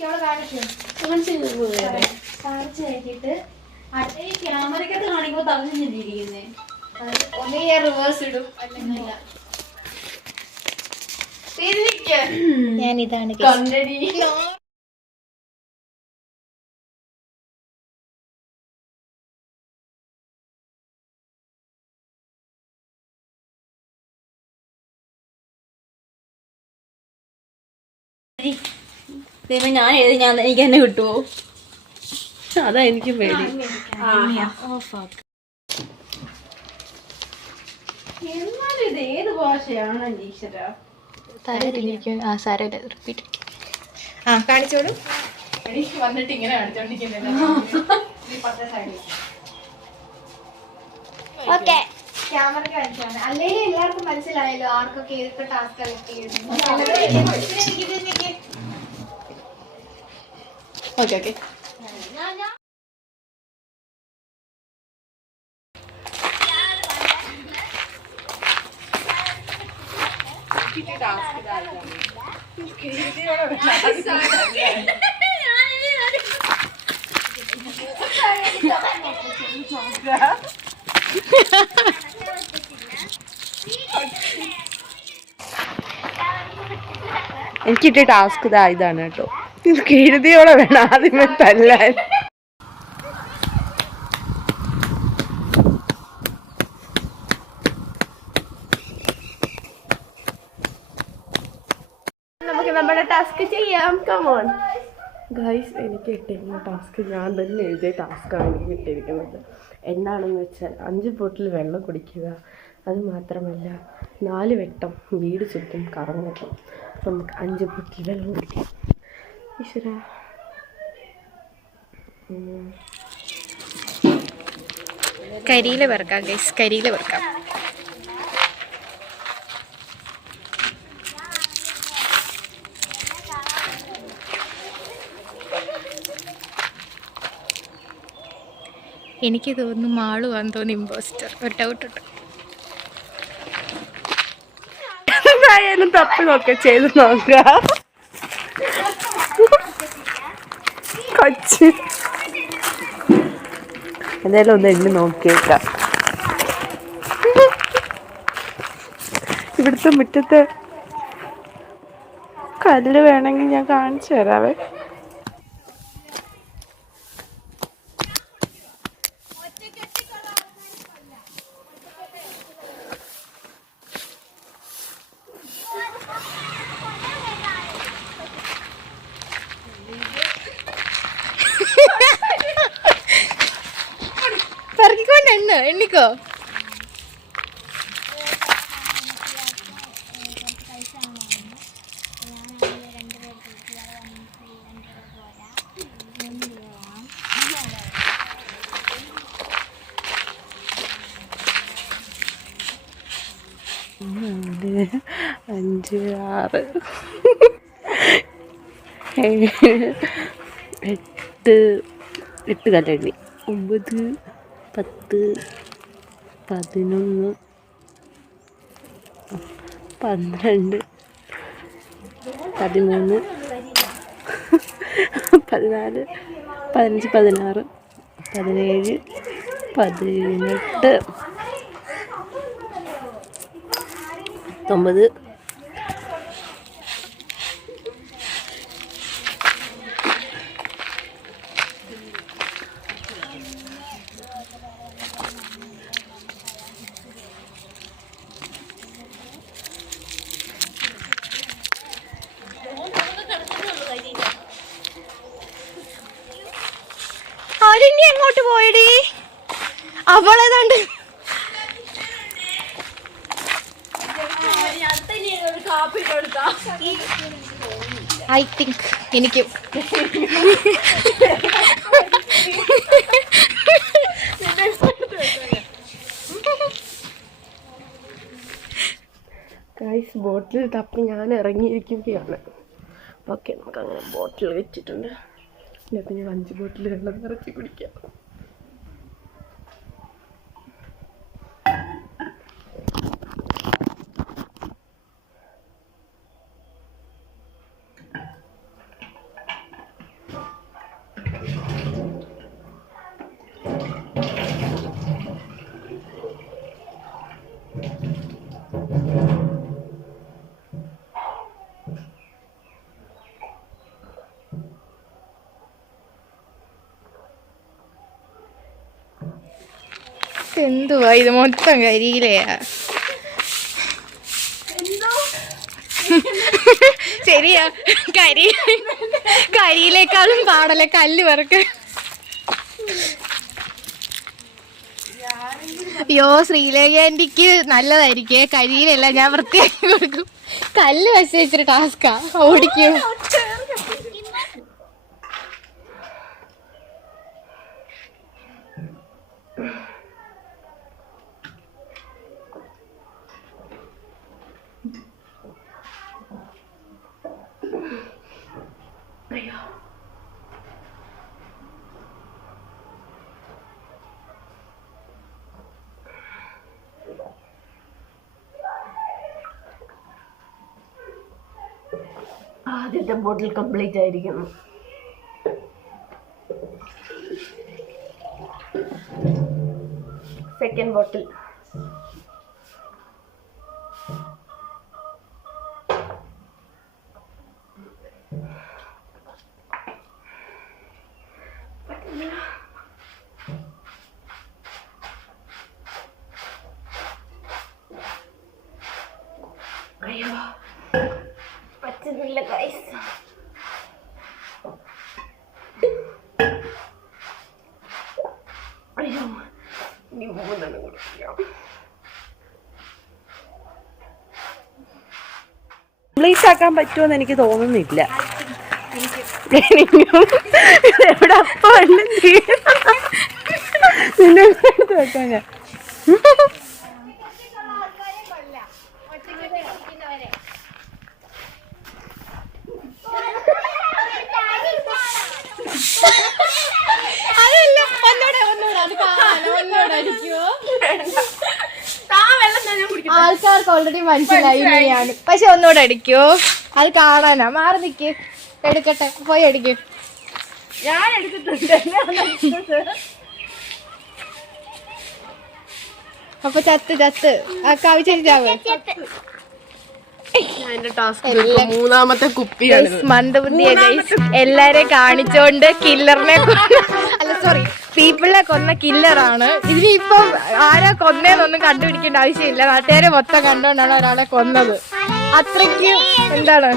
കാണിച്ചു കഴിഞ്ഞിട്ട് അടുത്ത ക്യാമറക്കകത്ത് കാണിക്കുമ്പോൾ തറഞ്ഞിരിക്കുന്നേ. ഒന്നേ ഞാൻ റിവേഴ്സ് ഇടും അല്ലെന്നില്ല. ഞാനിതാണ് ഞാൻ എനിക്ക് തന്നെ കിട്ടുമോ? അതാ എനിക്ക് പേടി. എന്നാലും ഇത് ഏത് ഭാഷയാണ് ഈശ്വര? കാണിച്ചോളൂ. വന്നിട്ട് ഇങ്ങനെ കാണിച്ചോണ്ടിരിക്കുന്നില്ല. ഓക്കെ, ക്യാമറ കാണിച്ചാണ്. അല്ലെങ്കിൽ എല്ലാവർക്കും മനസ്സിലായല്ലോ ആർക്കൊക്കെ ഏതൊക്കെ ടാസ്ക് കളക്ട് ചെയ്യുന്നു. Okay okay. എനിക്കിട്ട ടാസ്ക് ഇതാണ് കേട്ടോ. ഇത് എഴുതിയോടെ വേണം ആദ്യമേ തല്ലാൻ. നമുക്ക് നമ്മുടെ ടാസ്ക് ചെയ്യാം. കമോൺ ഗൈസ്, എനിക്ക് കിട്ടിയിരിക്കുന്ന ടാസ്ക് ഞാൻ തന്നെ എഴുതിയ ടാസ്ക്കാണ് എനിക്ക് കിട്ടിയിരിക്കുന്നത്. എന്താണെന്ന് വെച്ചാൽ 5 ബോട്ടിൽ വെള്ളം കുടിക്കുക. അത് മാത്രമല്ല 4 വട്ടം വീട് ചുറ്റും കറങ്ങുക. അപ്പം നമുക്ക് 5 ബോട്ടിൽ വെള്ളം കുടിക്കാം. ഈശ്വര, കരിയില പെറുക്കാം ഗൈസ്, കരിയില പെറുക്കാം. എനിക്ക് തോന്നുന്നു മാളുവാന്ന് തോന്നുന്നു ഇമ്പോസ്റ്റർ. ഒരു ഡൗട്ടുണ്ട്. എന്തായാലും തപ്പിലൊക്കെ ചെയ്ത് നോക്കുക. കൊച്ച് എന്തായാലും ഒന്ന് എണ്ണി നോക്കിയേക്കാം. ഇവിടുത്തെ മുറ്റത്ത് കല്ല് വേണമെങ്കിൽ ഞാൻ കാണിച്ചു തരാവേ. പറക്കിക്കൊണ്ട് എണ്ണിക്കോ. അഞ്ച് 6 7 8 കല്ലെണ്ണി 9 10 11 12 13 14 15 16 17 18 19 അവരിനി എങ്ങോട്ട് പോയടി? അവളേതാണ്ട് ഐ തിങ്ക് എനിക്കും ഗൈസ്, ബോട്ടിൽ തപ്പി ഞാൻ ഇറങ്ങിയിരിക്കുകയാണ്. ഓക്കെ, നമുക്കങ്ങനെ ബോട്ടിൽ വെച്ചിട്ടുണ്ട്. ഇതിനകത്ത് ഞാൻ 5 ബോട്ടിൽ വെള്ളം നിറച്ച് കുടിക്കാം. എന്തുവാ ഇത് മൊത്തം കരിയിലയാ. ശരിയാ, കരിയിലേക്കാളും പാടല്ലേ കല്ല് വറക്ക്. അയ്യോ, ശ്രീലേഖ ആന്റിക്ക് നല്ലതായിരിക്കേ, കരിയിലല്ല ഞാൻ വൃത്തിയാക്കി കൊടുക്കും. കല്ല് വച്ച് വെച്ചിട്ട് ടാസ്കാ, ഓടിക്കും. ആദ്യത്തെ ബോട്ടിൽ കംപ്ലീറ്റ് ആയിരിക്കുന്നു. Second bottle. അയ്യോ, പറ്റുന്നില്ല ഗൈസ്. അയ്യോ, ഇനി മൂന്നെണ്ണം കുടിക്കാം. കംപ്ലീറ്റ് ആക്കാൻ പറ്റുമെന്ന് എനിക്ക് തോന്നുന്നില്ല. എവിടെ അപ്പം നിന്നെ എടുത്ത് വെക്കാം ഞാൻ. ആൾക്കാർക്ക് ഓൾറെഡി മനസ്സിലായി നീയാണ്. പക്ഷെ ഒന്നുകൂടെ അടിക്കോ, അത് കാണാനാ. മാറി നിക്ക്, എടുക്കട്ടെ, പോയി അടിക്കും. ഞാൻ എടുത്തിട്ടുണ്ട്. അപ്പൊ ചത്ത് കാവിച്ചാവേ. മൂന്നാമത്തെ കുപ്പിയാണ്. മന്ദബുദ്ധിയെ എല്ലാരെയും കാണിച്ചോണ്ട് കില്ലറിനെ അല്ല സോറി പീപ്പിളിനെ കൊന്ന കില്ലറാണ്. ഇതിനിപ്പം ആരാ കൊന്നേന്നൊന്നും കണ്ടുപിടിക്കേണ്ട ആവശ്യമില്ല. നാട്ടുകാരെ മൊത്തം കണ്ടോണ്ടാണ് ഒരാളെ കൊന്നത്. അത്രയ്ക്കും എന്താണ്